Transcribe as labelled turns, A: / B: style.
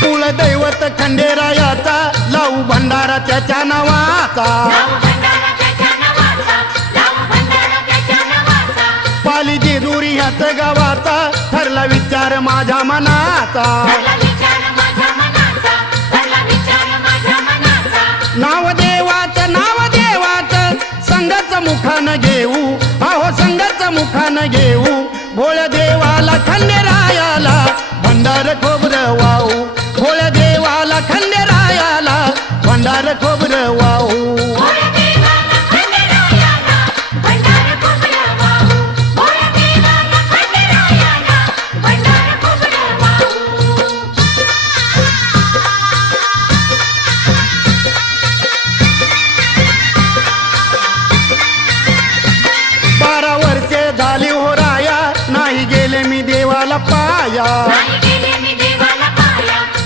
A: कुलदैवत खंडेरायाचा लावू भंडारा त्याच्या नावाचा. पाली जेजुरी ह्याच गावाचा ठरला विचार माझ्या मनाचा. नाव देवाचं नाव देवाचं संघाच मुखानं घेऊ. अहो संघाच मुखानं घेऊ. भोळ देवाला खंडेरायाला भंडार खोबरं
B: வாழப்பாயா?